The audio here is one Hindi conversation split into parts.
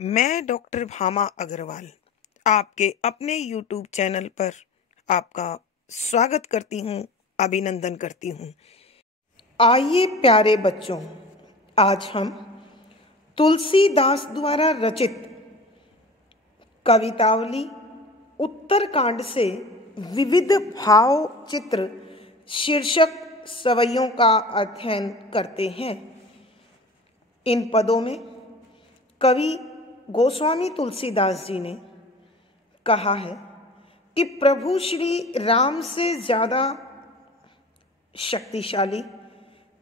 मैं डॉक्टर भामा अग्रवाल आपके अपने YouTube चैनल पर आपका स्वागत करती हूँ, अभिनंदन करती हूँ। आइए प्यारे बच्चों, आज हम तुलसीदास द्वारा रचित कवितावली उत्तरकांड से विविध भाव चित्र शीर्षक सवैयों का अध्ययन करते हैं। इन पदों में कवि गोस्वामी तुलसीदास जी ने कहा है कि प्रभु श्री राम से ज़्यादा शक्तिशाली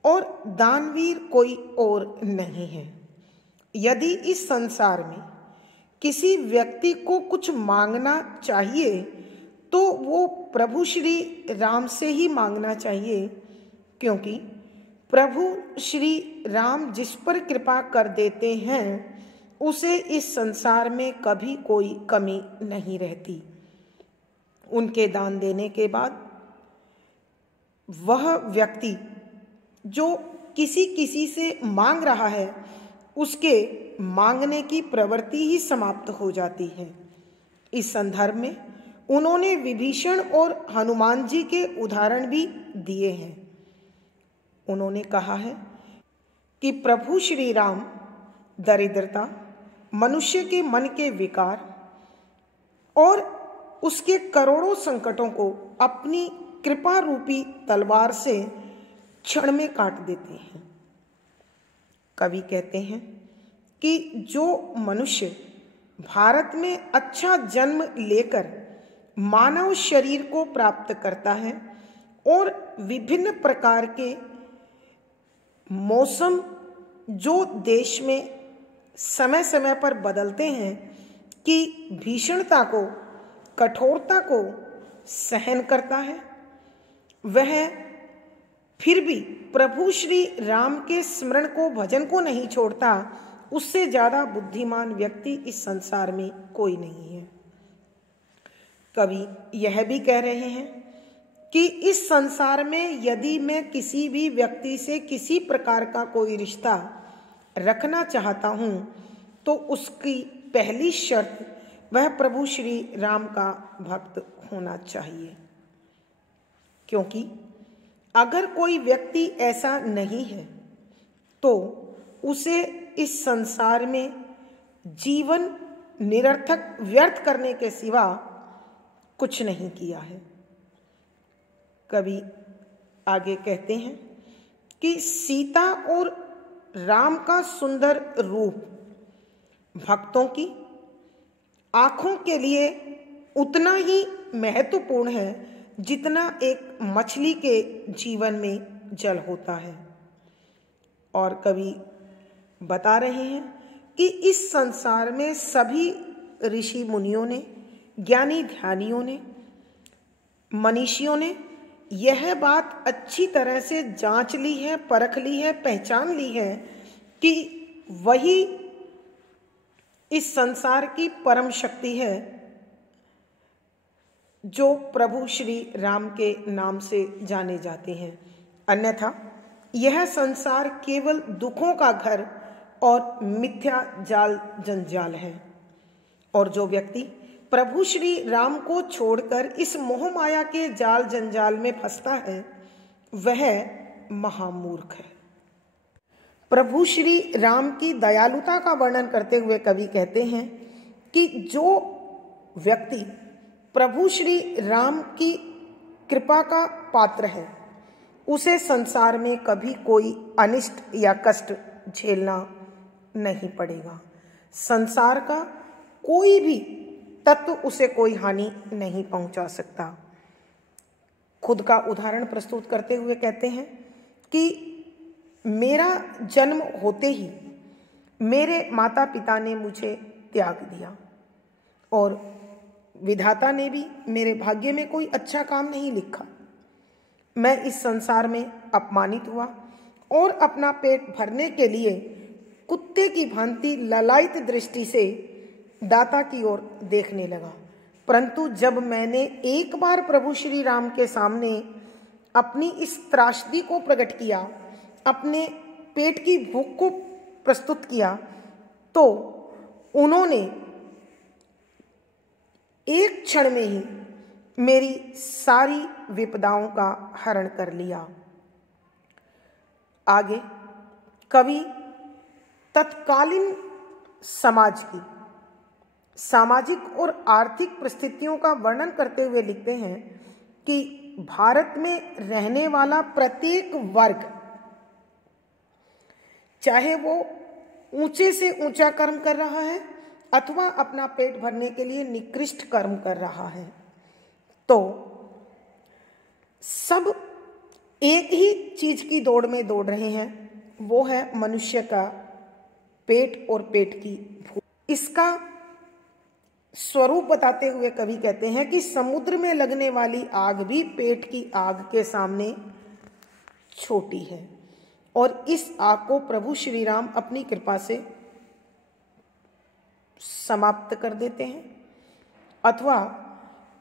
और दानवीर कोई और नहीं है। यदि इस संसार में किसी व्यक्ति को कुछ मांगना चाहिए तो वो प्रभु श्री राम से ही मांगना चाहिए, क्योंकि प्रभु श्री राम जिस पर कृपा कर देते हैं उसे इस संसार में कभी कोई कमी नहीं रहती। उनके दान देने के बाद वह व्यक्ति जो किसी से मांग रहा है उसके मांगने की प्रवृत्ति ही समाप्त हो जाती है। इस संदर्भ में उन्होंने विभीषण और हनुमान जी के उदाहरण भी दिए हैं। उन्होंने कहा है कि प्रभु श्री राम दरिद्रता, मनुष्य के मन के विकार और उसके करोड़ों संकटों को अपनी कृपा रूपी तलवार से क्षण में काट देते हैं। कवि कहते हैं कि जो मनुष्य भारत में अच्छा जन्म लेकर मानव शरीर को प्राप्त करता है और विभिन्न प्रकार के मौसम जो देश में समय समय पर बदलते हैं कि भीषणता को, कठोरता को सहन करता है, वह फिर भी प्रभु श्री राम के स्मरण को, भजन को नहीं छोड़ता, उससे ज़्यादा बुद्धिमान व्यक्ति इस संसार में कोई नहीं है। कवि यह भी कह रहे हैं कि इस संसार में यदि मैं किसी भी व्यक्ति से किसी प्रकार का कोई रिश्ता रखना चाहता हूँ तो उसकी पहली शर्त वह प्रभु श्री राम का भक्त होना चाहिए, क्योंकि अगर कोई व्यक्ति ऐसा नहीं है तो उसे इस संसार में जीवन निरर्थक व्यर्थ करने के सिवा कुछ नहीं किया है। कवि आगे कहते हैं कि सीता और राम का सुंदर रूप भक्तों की आंखों के लिए उतना ही महत्वपूर्ण है जितना एक मछली के जीवन में जल होता है। और कवि बता रहे हैं कि इस संसार में सभी ऋषि मुनियों ने, ज्ञानी ध्यानियों ने, मनीषियों ने यह बात अच्छी तरह से जांच ली है, परख ली है, पहचान ली है कि वही इस संसार की परम शक्ति है जो प्रभु श्री राम के नाम से जाने जाते हैं। अन्यथा यह संसार केवल दुखों का घर और मिथ्या जाल जंजाल है। और जो व्यक्ति प्रभु श्री राम को छोड़कर इस मोह माया के जाल जंजाल में फंसता है वह महामूर्ख है। प्रभु श्री राम की दयालुता का वर्णन करते हुए कवि कहते हैं कि जो व्यक्ति प्रभु श्री राम की कृपा का पात्र है उसे संसार में कभी कोई अनिष्ट या कष्ट झेलना नहीं पड़ेगा। संसार का कोई भी तत्व उसे कोई हानि नहीं पहुंचा सकता। खुद का उदाहरण प्रस्तुत करते हुए कहते हैं कि मेरा जन्म होते ही मेरे माता पिता ने मुझे त्याग दिया और विधाता ने भी मेरे भाग्य में कोई अच्छा काम नहीं लिखा। मैं इस संसार में अपमानित हुआ और अपना पेट भरने के लिए कुत्ते की भांति ललायित दृष्टि से दाता की ओर देखने लगा। परंतु जब मैंने एक बार प्रभु श्री राम के सामने अपनी इस त्रासदी को प्रकट किया, अपने पेट की भूख को प्रस्तुत किया, तो उन्होंने एक क्षण में ही मेरी सारी विपदाओं का हरण कर लिया। आगे कवि तत्कालीन समाज की सामाजिक और आर्थिक परिस्थितियों का वर्णन करते हुए लिखते हैं कि भारत में रहने वाला प्रत्येक वर्ग, चाहे वो ऊंचे से ऊंचा कर्म कर रहा है अथवा अपना पेट भरने के लिए निकृष्ट कर्म कर रहा है, तो सब एक ही चीज की दौड़ में दौड़ रहे हैं, वो है मनुष्य का पेट और पेट की भूख। इसका स्वरूप बताते हुए कवि कहते हैं कि समुद्र में लगने वाली आग भी पेट की आग के सामने छोटी है और इस आग को प्रभु श्री राम अपनी कृपा से समाप्त कर देते हैं अथवा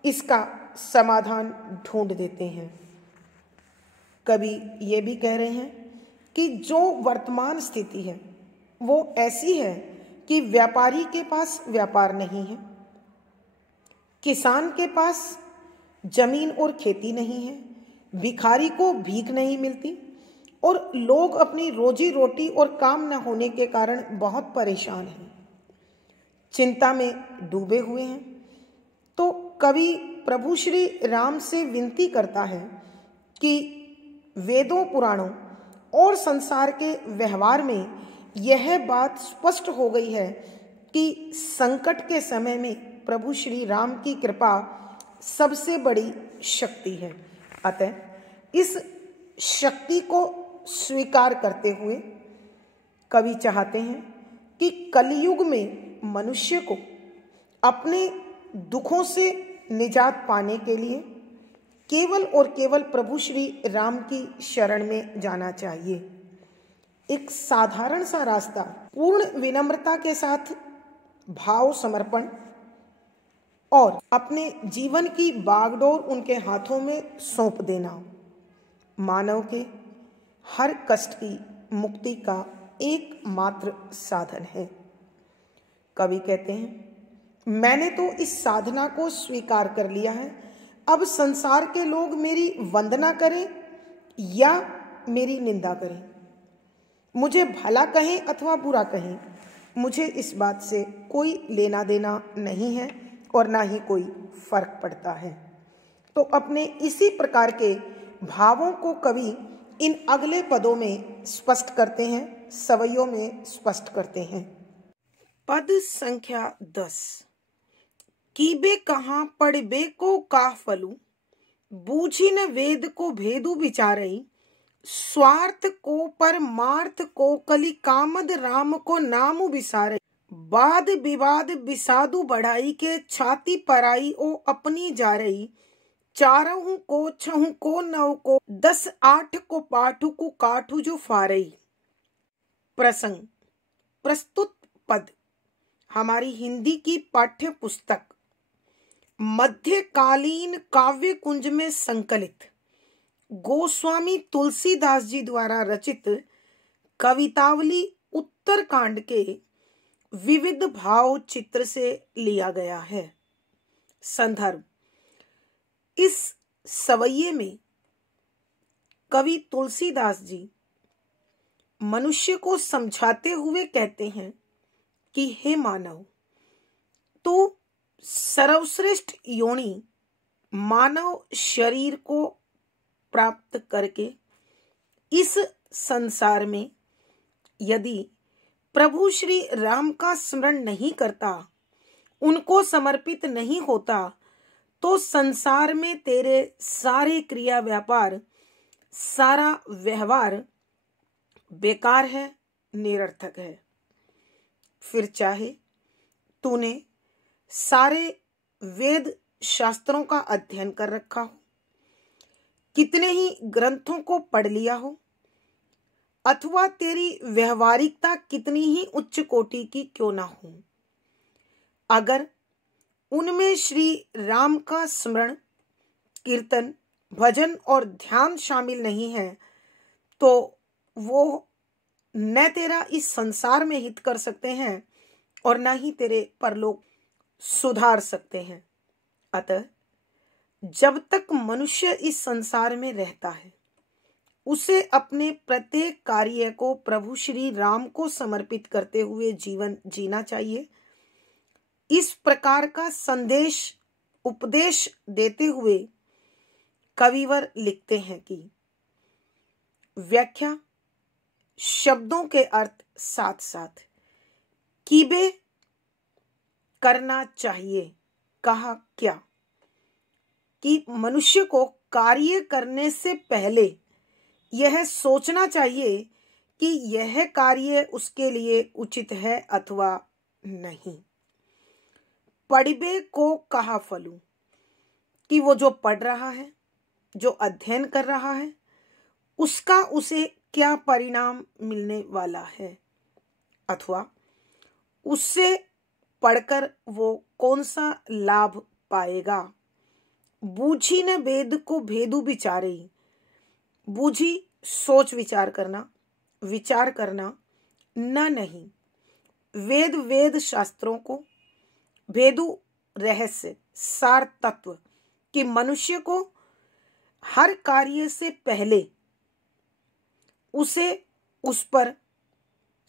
इसका समाधान ढूंढ देते हैं। कवि ये भी कह रहे हैं कि जो वर्तमान स्थिति है वो ऐसी है कि व्यापारी के पास व्यापार नहीं है, किसान के पास जमीन और खेती नहीं है, भिखारी को भीख नहीं मिलती और लोग अपनी रोजी रोटी और काम न होने के कारण बहुत परेशान हैं, चिंता में डूबे हुए हैं। तो कवि प्रभु श्री राम से विनती करता है कि वेदों, पुराणों और संसार के व्यवहार में यह बात स्पष्ट हो गई है कि संकट के समय में प्रभु श्री राम की कृपा सबसे बड़ी शक्ति है। अतः इस शक्ति को स्वीकार करते हुए कवि चाहते हैं कि कलयुग में मनुष्य को अपने दुखों से निजात पाने के लिए केवल और केवल प्रभु श्री राम की शरण में जाना चाहिए। एक साधारण सा रास्ता पूर्ण विनम्रता के साथ भाव समर्पण और अपने जीवन की बागडोर उनके हाथों में सौंप देना मानव के हर कष्ट की मुक्ति का एकमात्र साधन है। कवि कहते हैं, मैंने तो इस साधना को स्वीकार कर लिया है, अब संसार के लोग मेरी वंदना करें या मेरी निंदा करें, मुझे भला कहें अथवा बुरा कहें, मुझे इस बात से कोई लेना देना नहीं है और ना ही कोई फर्क पड़ता है। तो अपने इसी प्रकार के भावों को कवि इन अगले पदों में स्पष्ट करते हैं, सवैयों में स्पष्ट करते हैं। पद संख्या 10। कीबे कहाँ पढ़बे को का फलू, बूझी न वेद को भेदु विचारई, स्वार्थ को परमार्थ को कलि कामद राम को नामु विसारई, वाद विवाद विसादु बढ़ाई के छाती पराई ओ अपनी जा रही, चारहु को छहु को नौ को 10 8 को पाठु को काठु जो फारई। प्रसंग। प्रस्तुत पद हमारी हिंदी की पाठ्य पुस्तक मध्यकालीन काव्य कुंज में संकलित गोस्वामी तुलसीदास जी द्वारा रचित कवितावली उत्तरकांड के विविध भाव चित्र से लिया गया है। संदर्भ। इस सवैये में कवि तुलसीदास जी मनुष्य को समझाते हुए कहते हैं कि हे मानव, तू सर्वश्रेष्ठ योनि मानव शरीर को प्राप्त करके इस संसार में यदि प्रभु श्री राम का स्मरण नहीं करता, उनको समर्पित नहीं होता, तो संसार में तेरे सारे क्रिया व्यापार, सारा व्यवहार बेकार है, निरर्थक है। फिर चाहे तूने सारे वेद शास्त्रों का अध्ययन कर रखा हो, कितने ही ग्रंथों को पढ़ लिया हो, अथवा तेरी व्यवहारिकता कितनी ही उच्च कोटि की क्यों ना हो, अगर उनमें श्री राम का स्मरण, कीर्तन, भजन और ध्यान शामिल नहीं है, तो वो न तेरा इस संसार में हित कर सकते हैं और न ही तेरे परलोक सुधार सकते हैं। अतः जब तक मनुष्य इस संसार में रहता है, उसे अपने प्रत्येक कार्य को प्रभु श्री राम को समर्पित करते हुए जीवन जीना चाहिए। इस प्रकार का संदेश उपदेश देते हुए कविवर लिखते हैं कि व्याख्या शब्दों के अर्थ साथ साथ कीबे करना चाहिए। कहा क्या कि मनुष्य को कार्य करने से पहले यह सोचना चाहिए कि यह कार्य उसके लिए उचित है अथवा नहीं। पढ़िबे को कहा फलू, कि वो जो पढ़ रहा है, जो अध्ययन कर रहा है, उसका उसे क्या परिणाम मिलने वाला है, अथवा उससे पढ़कर वो कौन सा लाभ पाएगा। बूझी न वेद को भेदु विचारे। बूझी सोच विचार करना न नहीं। वेद शास्त्रों को, भेदु रहस्य सार तत्व, कि मनुष्य को हर कार्य से पहले उसे उस पर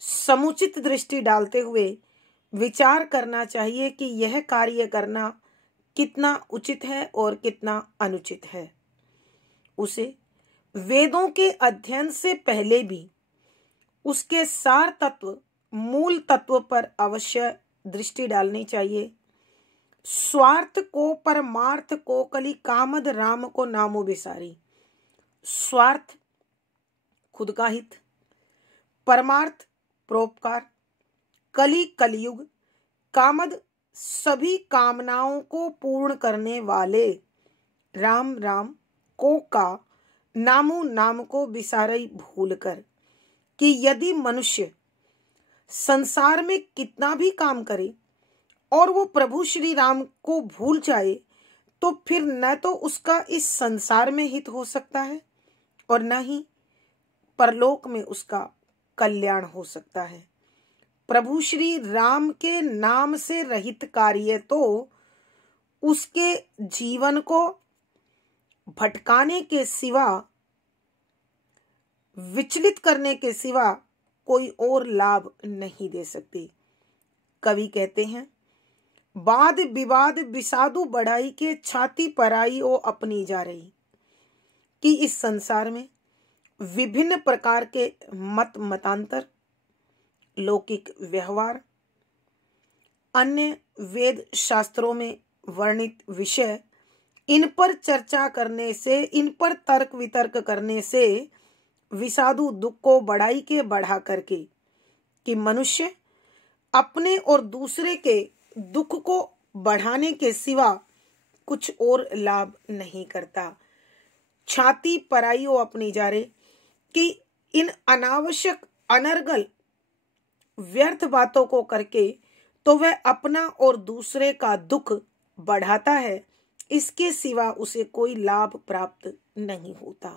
समुचित दृष्टि डालते हुए विचार करना चाहिए कि यह कार्य करना कितना उचित है और कितना अनुचित है। उसे वेदों के अध्ययन से पहले भी उसके सार तत्व, मूल तत्व पर अवश्य दृष्टि डालनी चाहिए। स्वार्थ को परमार्थ को कली कामद राम को नामो बिसारी। स्वार्थ खुद का हित, परमार्थ परोपकार, कलयुग, कामद सभी कामनाओं को पूर्ण करने वाले राम को का नाम को बिसारई भूल कर, कि यदि मनुष्य संसार में कितना भी काम करे और वो प्रभु श्री राम को भूल जाए, तो फिर न तो उसका इस संसार में हित हो सकता है और न ही परलोक में उसका कल्याण हो सकता है। प्रभु श्री राम के नाम से रहित कार्य तो उसके जीवन को भटकाने के सिवा, विचलित करने के सिवा कोई और लाभ नहीं दे सकती। कवि कहते हैं, वाद विवाद विषादु बढ़ाई के छाती पराई ओ अपनी जा रही, कि इस संसार में विभिन्न प्रकार के मतांतर, लौकिक व्यवहार, अन्य वेद शास्त्रों में वर्णित विषय, इन पर चर्चा करने से, इन पर तर्क वितर्क करने से विषादु दुख को बढ़ाई के बढ़ा करके, कि मनुष्य अपने और दूसरे के दुख को बढ़ाने के सिवा कुछ और लाभ नहीं करता। छाती पराइयों अपनी जा रहे, कि इन अनावश्यक अनर्गल व्यर्थ बातों को करके तो वह अपना और दूसरे का दुख बढ़ाता है, इसके सिवा उसे कोई लाभ प्राप्त नहीं होता।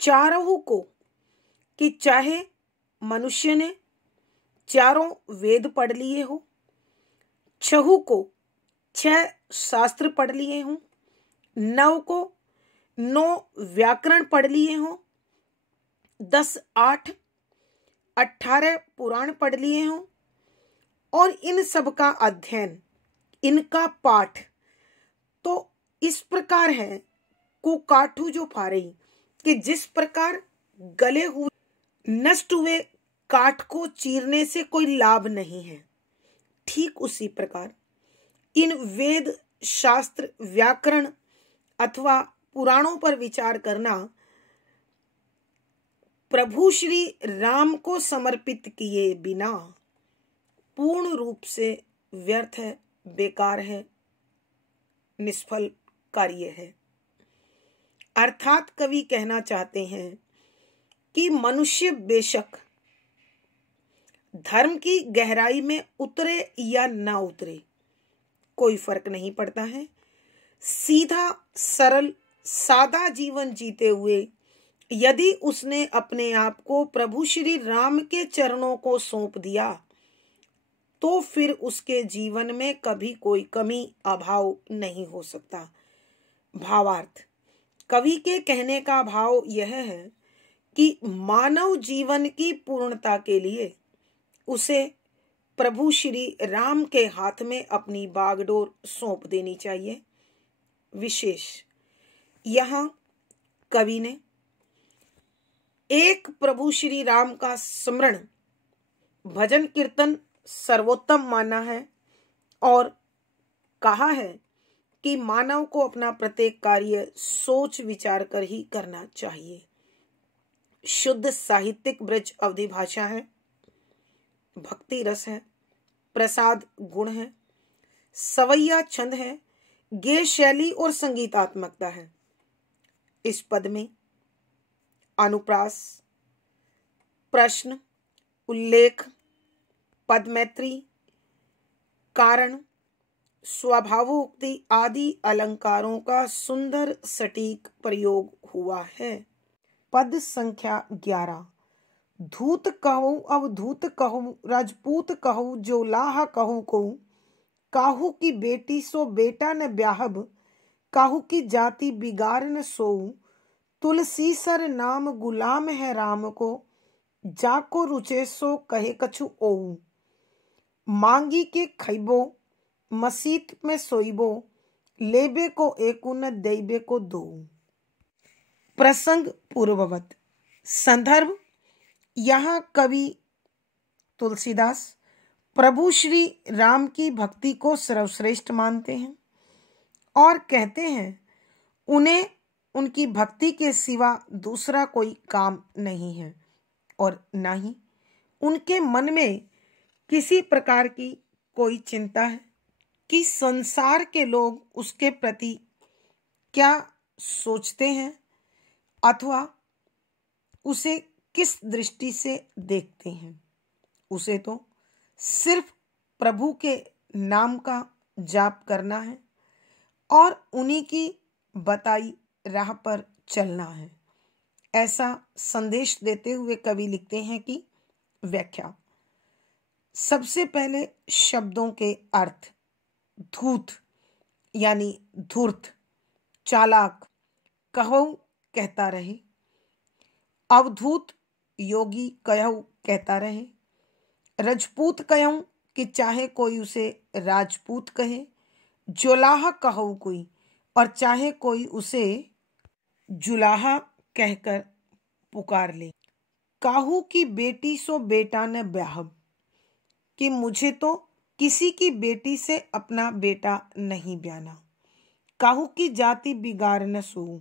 चारों को, कि चाहे मनुष्य ने चारों वेद पढ़ लिए हो, छहु को 6 शास्त्र पढ़ लिए हों, 9 को 9 व्याकरण पढ़ लिए हों, 10 8 18 पुराण पढ़ लिए हों, और इन सब का अध्ययन, इनका पाठ तो इस प्रकार है को काठू जो फारे, कि जिस प्रकार गले हुए नष्ट हुए काठ को चीरने से कोई लाभ नहीं है, ठीक उसी प्रकार इन वेद शास्त्र व्याकरण अथवा पुराणों पर विचार करना प्रभु श्री राम को समर्पित किए बिना पूर्ण रूप से व्यर्थ है, बेकार है, निष्फल कार्य है। अर्थात कवि कहना चाहते हैं कि मनुष्य बेशक धर्म की गहराई में उतरे या ना उतरे, कोई फर्क नहीं पड़ता है। सीधा सरल सादा जीवन जीते हुए यदि उसने अपने आप को प्रभु श्री राम के चरणों को सौंप दिया, तो फिर उसके जीवन में कभी कोई कमी अभाव नहीं हो सकता। भावार्थ, कवि के कहने का भाव यह है कि मानव जीवन की पूर्णता के लिए उसे प्रभु श्री राम के हाथ में अपनी बागडोर सौंप देनी चाहिए। विशेष यहाँ कवि ने एक प्रभु श्री राम का स्मरण भजन कीर्तन सर्वोत्तम माना है और कहा है कि मानव को अपना प्रत्येक कार्य सोच विचार कर ही करना चाहिए। शुद्ध साहित्यिक ब्रज अवधि भाषा है, भक्ति रस है, प्रसाद गुण है, सवैया छंद है, गेय शैली और संगीतात्मकता है। इस पद में अनुप्रास, प्रश्न, उल्लेख, पदमैत्री, कारण, स्वभावोक्ति आदि अलंकारों का सुंदर सटीक प्रयोग हुआ है। पद संख्या 11। धूत कहूँ अवधूत कहूँ, राजपूत कहूँ, जोलाह कहूँ को, काहू की बेटी सो बेटा न ब्याहब, काहू की जाति बिगाड़ न सोऊ, तुलसी सर नाम गुलाम है राम को, जाको रुचे सो कहे कछु ओऊ, मांगी के खैबो मसीत में सोइबो, लेबे को एकु न देबे को दो। प्रसंग पूर्ववत। संदर्भ, यहाँ कवि तुलसीदास प्रभु श्री राम की भक्ति को सर्वश्रेष्ठ मानते हैं और कहते हैं उन्हें उनकी भक्ति के सिवा दूसरा कोई काम नहीं है और न ही उनके मन में किसी प्रकार की कोई चिंता है कि संसार के लोग उसके प्रति क्या सोचते हैं अथवा उसे किस दृष्टि से देखते हैं। उसे तो सिर्फ प्रभु के नाम का जाप करना है और उन्हीं की बताई राह पर चलना है। ऐसा संदेश देते हुए कवि लिखते हैं कि व्याख्या। सबसे पहले शब्दों के अर्थ। धूत यानी धूर्त, चालाक, कहू कहता रहे, अवधूत योगी कहू कहता रहे, राजपूत कहूं कि चाहे कोई उसे राजपूत कहे, जोलाहा कहू कोई और चाहे कोई उसे जुलाहा कहकर पुकार ले। काहू की बेटी सो बेटा न ब्याहब, कि मुझे तो किसी की बेटी से अपना बेटा नहीं ब्याना। काहू की जाति बिगाड़ न सोऊं,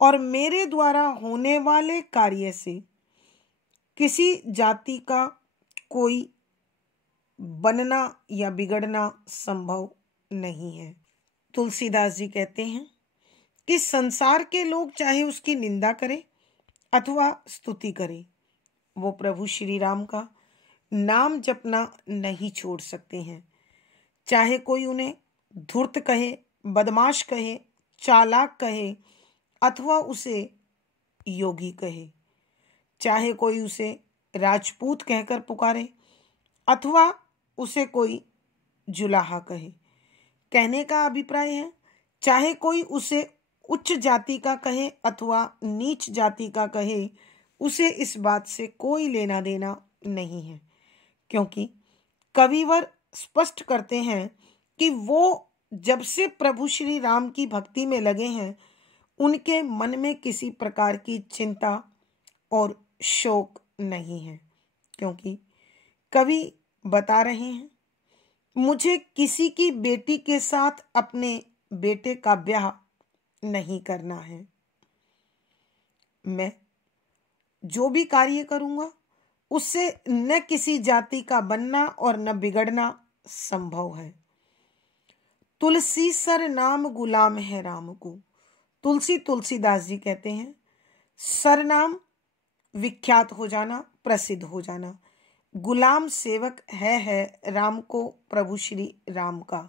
और मेरे द्वारा होने वाले कार्य से किसी जाति का कोई बनना या बिगड़ना संभव नहीं है। तुलसीदास जी कहते हैं कि संसार के लोग चाहे उसकी निंदा करें अथवा स्तुति करें, वो प्रभु श्री राम का नाम जपना नहीं छोड़ सकते हैं। चाहे कोई उन्हें धूर्त कहे, बदमाश कहे, चालाक कहे अथवा उसे योगी कहे, चाहे कोई उसे राजपूत कहकर पुकारे अथवा उसे कोई जुलाहा कहे। कहने का अभिप्राय है चाहे कोई उसे उच्च जाति का कहे अथवा नीच जाति का कहे, उसे इस बात से कोई लेना देना नहीं है, क्योंकि कविवर स्पष्ट करते हैं कि वो जब से प्रभु श्री राम की भक्ति में लगे हैं उनके मन में किसी प्रकार की चिंता और शोक नहीं है, क्योंकि कवि बता रहे हैं मुझे किसी की बेटी के साथ अपने बेटे का ब्याह नहीं करना है। मैं जो भी कार्य करूंगा उससे न किसी जाति का बनना और न बिगड़ना संभव है। तुलसी सर नाम गुलाम है राम को। तुलसीदास जी कहते हैं सरनाम विख्यात हो जाना, प्रसिद्ध हो जाना, गुलाम सेवक है राम को, प्रभु श्री राम का।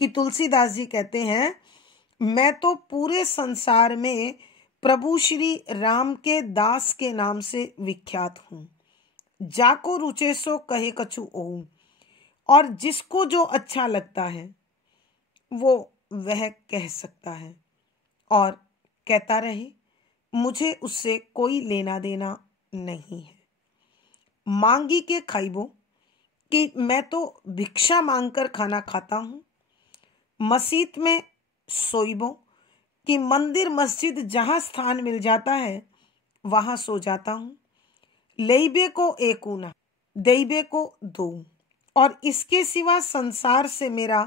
कि तुलसीदास जी कहते हैं मैं तो पूरे संसार में प्रभु श्री राम के दास के नाम से विख्यात हूँ। जाको रुचे सो कहे कछु ओऊ, और जिसको जो अच्छा लगता है वो वह कह सकता है और कहता रहे, मुझे उससे कोई लेना देना नहीं है। मांगी के खाइबो कि मैं तो भिक्षा मांगकर खाना खाता हूँ। मसीत में सोइबो कि मंदिर मस्जिद जहाँ स्थान मिल जाता है वहाँ सो जाता हूँ। लेइबे को एक ऊना, देइबे को दो, और इसके सिवा संसार से मेरा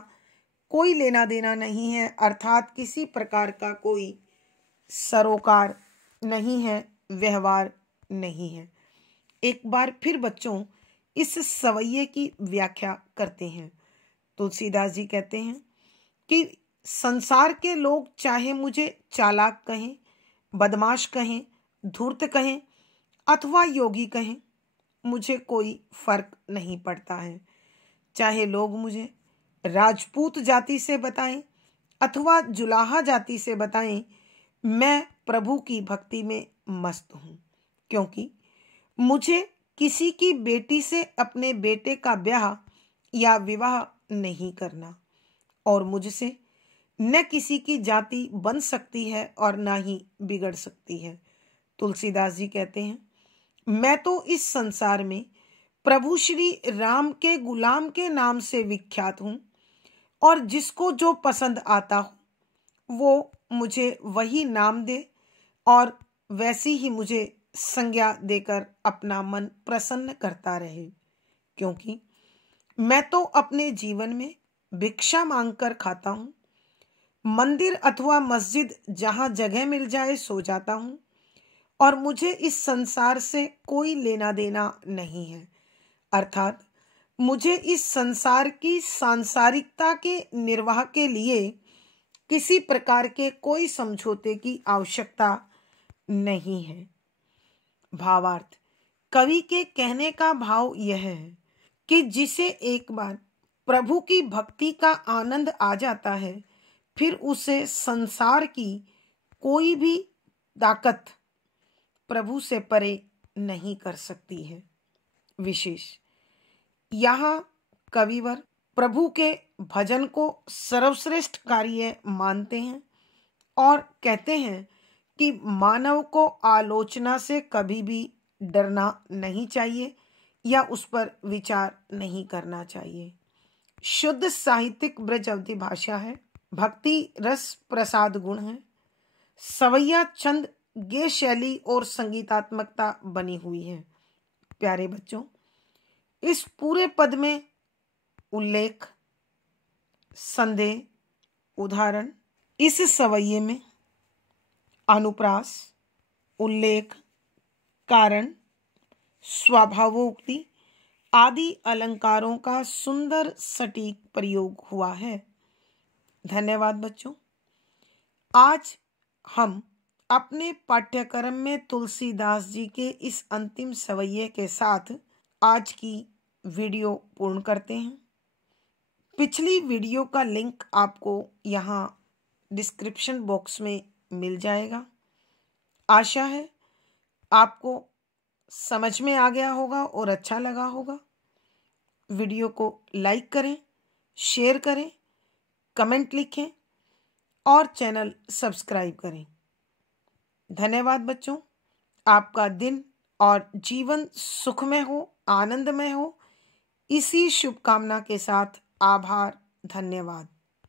कोई लेना देना नहीं है, अर्थात किसी प्रकार का कोई सरोकार नहीं है, व्यवहार नहीं है। एक बार फिर बच्चों इस सवैये की व्याख्या करते हैं। तुलसीदास जी कहते हैं कि संसार के लोग चाहे मुझे चालाक कहें, बदमाश कहें, धूर्त कहें अथवा योगी कहें, मुझे कोई फर्क नहीं पड़ता है। चाहे लोग मुझे राजपूत जाति से बताएं अथवा जुलाहा जाति से बताएं, मैं प्रभु की भक्ति में मस्त हूँ, क्योंकि मुझे किसी की बेटी से अपने बेटे का ब्याह या विवाह नहीं करना और मुझसे न किसी की जाति बन सकती है और ना ही बिगड़ सकती है। तुलसीदास जी कहते हैं, मैं तो इस संसार में प्रभु श्री राम के गुलाम के नाम से विख्यात हूँ और जिसको जो पसंद आता हो वो मुझे वही नाम दे और वैसी ही मुझे संज्ञा देकर अपना मन प्रसन्न करता रहे, क्योंकि मैं तो अपने जीवन में भिक्षा मांगकर खाता हूँ। मंदिर अथवा मस्जिद जहाँ जगह मिल जाए सो जाता हूँ और मुझे इस संसार से कोई लेना देना नहीं है, अर्थात मुझे इस संसार की सांसारिकता के निर्वाह के लिए किसी प्रकार के कोई समझौते की आवश्यकता नहीं है। भावार्थ, कवि के कहने का भाव यह है कि जिसे एक बार प्रभु की भक्ति का आनंद आ जाता है फिर उसे संसार की कोई भी ताकत प्रभु से परे नहीं कर सकती है। विशेष यहाँ कविवर प्रभु के भजन को सर्वश्रेष्ठ कार्य मानते हैं और कहते हैं कि मानव को आलोचना से कभी भी डरना नहीं चाहिए या उस पर विचार नहीं करना चाहिए। शुद्ध साहित्यिक ब्रज अवधि भाषा है, भक्ति रस प्रसाद गुण है, सवैया छंद गे शैली और संगीतात्मकता बनी हुई है। प्यारे बच्चों, इस पूरे पद में उल्लेख, संदेह, उदाहरण, इस सवैये में अनुप्रास, उल्लेख, कारण, स्वभावोक्ति आदि अलंकारों का सुंदर सटीक प्रयोग हुआ है। धन्यवाद बच्चों। आज हम अपने पाठ्यक्रम में तुलसीदास जी के इस अंतिम सवैये के साथ आज की वीडियो पूर्ण करते हैं। पिछली वीडियो का लिंक आपको यहाँ डिस्क्रिप्शन बॉक्स में मिल जाएगा। आशा है आपको समझ में आ गया होगा और अच्छा लगा होगा। वीडियो को लाइक करें, शेयर करें, कमेंट लिखें और चैनल सब्सक्राइब करें। धन्यवाद बच्चों। आपका दिन और जीवन सुखमय हो, आनंदमय हो, इसी शुभकामना के साथ आभार। धन्यवाद।